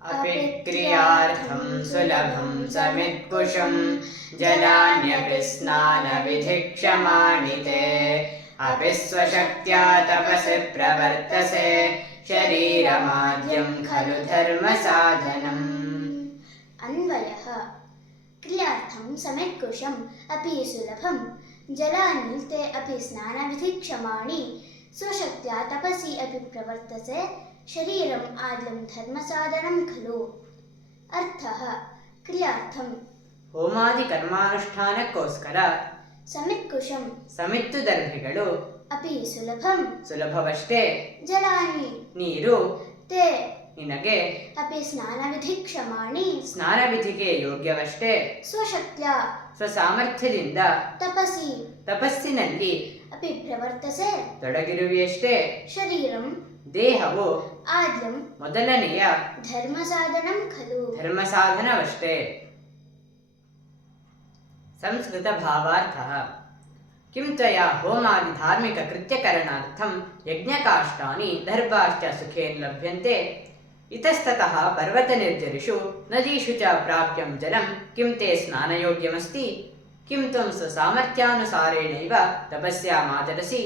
अपि क्रियार्थं सुलभं समित्कुशं जलान्यपि स्नानविधिक्षमाणि ते अपि स्वशक्त्या तपसि प्रवर्तसे शरीरमाद्यं खलु धर्मसाधनम्। अन्वयः क्रियार्थं समित्कुशम् अपि सुलभं जलानि ते अपि स्नानविधिक्षमाणि स्वशक्त्या तपसि अपि प्रवर्तसे शरीरम् आद्यं धर्मसाधनं खलु। अर्थः क्रियार्थं ಹೋಮಾದಿ ಕರ್ಮಾನುಷ್ಠಾನಕ್ಕೋಸ್ಕರ ಸಮಿತ್ಕುಶಂ ಸಮಿತ್ತು ದರ್ಭೆಗಳು ಅಪಿ ಸುಲಭಂ ಸುಲಭವಷ್ಟೇ ಜಲಾನಿ ನೀರು ತೇ ನಿನಗೆ ಅಪಿ ಸ್ನಾನವಿಧಿಕ್ಷಮಾಣಿ ಸ್ನಾನವಿಧಿಗೆ ಯೋಗ್ಯವಷ್ಟೇ ಸ್ವಶಕ್ತ್ಯ ಸ್ವಸಾಮರ್ಥ್ಯದಿಂದ ತಪಸಿ ತಪಸ್ಸಿನಲ್ಲಿ ಅಪಿ ಪ್ರವರ್ತಸೆ ತೊಡಗಿರುವೆಯಷ್ಟೇ ಶರೀರಂ ದೇಹವು ಆದ್ಯಂ ಮೊದಲನೆಯ ಧರ್ಮಸಾಧನಂ ಖಲು ಧರ್ಮಸಾಧನವಷ್ಟೇ. ಸಂಸ್ಕೃತ ಭಾವಾರ್ಥಃ किं त्वया होमादि धार्मिककृत्यकरणार्थं यज्ञकाष्ठानि दर्भाश्च सुखेन लभ्यन्ते इतस्ततः पर्वतनिर्जरिषु नदीषु च प्राप्यं जलं किं ते स्नानयोग्यमस्ति किं त्वं स्वसामर्थ्यानुसारेणैव तपस्यामाचरसि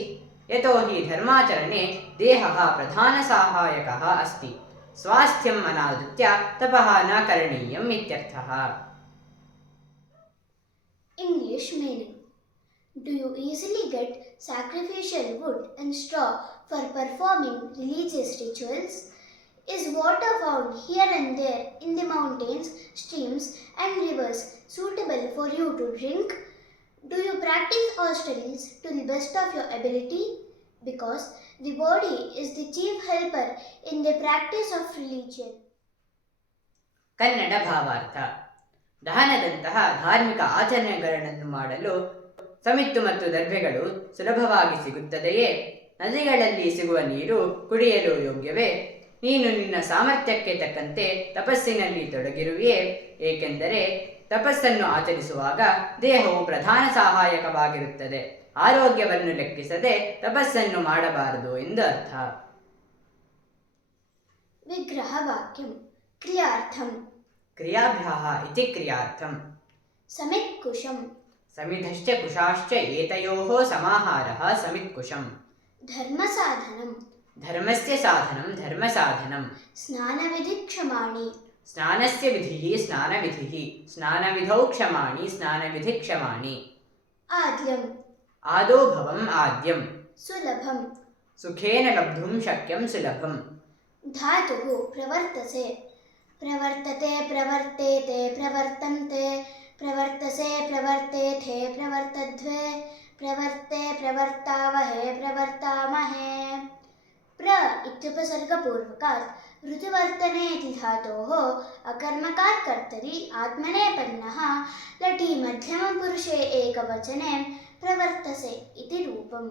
यतो हि धर्माचरणे देहः प्रधानसहायकः अस्ति स्वास्थ्यम् अनादृत्य तपः न करणीयम् इत्यर्थः. English meaning. Do you easily get sacrificial wood and straw for performing religious rituals? Is water found here and there in the mountains, streams and rivers suitable for you to drink? Do you practice austerities to the best of your ability? Because the body is the chief helper in the practice of religion. Kannada ಭಾವಾರ್ಥ. ದಹನದಂತಹ ಧಾರ್ಮಿಕ ಆಚರಣೆಗಳನ್ನು ಮಾಡಲು ಸಮಿತ್ತು ಮತ್ತು ದರ್ಭೆಗಳು ಸುಲಭವಾಗಿ ಸಿಗುತ್ತದೆಯೇ? ನದಿಗಳಲ್ಲಿ ಸಿಗುವ ನೀರು ಕುಡಿಯಲು ಯೋಗ್ಯವೇ? ನೀನು ನಿನ್ನ ಸಾಮರ್ಥ್ಯಕ್ಕೆ ತಕ್ಕಂತೆ ತಪಸ್ಸಿನಲ್ಲಿ ತೊಡಗಿರುವೆಯೇ? ಏಕೆಂದರೆ ತಪಸ್ಸನ್ನು ಆಚರಿಸುವಾಗ ದೇಹವು ಪ್ರಧಾನ ಸಹಾಯಕವಾಗಿರುತ್ತದೆ. ಆರೋಗ್ಯವನ್ನು ಲೆಕ್ಕಿಸದೆ ತಪಸ್ಸನ್ನು ಮಾಡಬಾರದು ಎಂದು ಅರ್ಥ. ವಿಗ್ರಹ ವಾಕ್ಯಂ ಕ್ರಿಯಾರ್ಥಂ ಕ್ರಿಯಾಭ್ಯಾಹ ಇತಿ ಕ್ರಿಯಾರ್ಥಂ ಸಮಿತ್ಕುಶಂ ಸಮಿಧಶ್ಚ ಕುಶಾಶ್ಚ ಏತಯೋಃ ಸಮಾಹಾರಃ ಸಮಿತ್ಕುಶಂ ಧರ್ಮಸಾಧನಂ ಧರ್ಮಸ್ಯ ಸಾಧನಂ ಧರ್ಮಸಾಧನಂ ಸ್ನಾನವಿಧಿಕ್ಷಮಾಣಿ ಸ್ನಾನಸ್ಯ ವಿಧಿಃ ಸ್ನಾನವಿಧಿಃ ಸ್ನಾನವಿಧೌ ಕ್ಷಮಾಣಿ ಸ್ನಾನವಿಧಿಕ್ಷಮಾಣಿ ಆದ್ಯಂ ಆದೋ ಭವಂ ಆದ್ಯಂ ಸುಲಭಂ ಸುಖೇನ ಲಬ್ಧುಂ ಶಕ್ಯಂ ಸುಲಭಂ ಧಾತುಃ ಪ್ರವರ್ತಸೆ ಪ್ರವರ್ತತೆ ಪ್ರವರ್ತೇತೆ ಪ್ರವರ್ತಂತೆ ಪ್ರವರ್ತಸೆ ಪ್ರವರ್ತೇಥೆ ಪ್ರವರ್ತಧ್ವೆ ಪ್ರವರ್ತೆ ಪ್ರವರ್ತಾವಹೆ ಪ್ರವರ್ತಾಮಹೆ. ಪ್ರ ಇತ್ಯುಪಸರ್ಗಪೂರ್ವಕಾತ್ ಋತುವರ್ತನೆ ಇತಿ ಧಾತೋಃ ಅಕರ್ಮಕಾತ್ ಕರ್ತರಿ ಆತ್ಮನೇಪನ್ನಃ ಲಟಿ ಮಧ್ಯಮಪುರುಷೇ ಏಕವಚನೆ ಪ್ರವರ್ತಸೆ ಇತಿ ರೂಪಂ.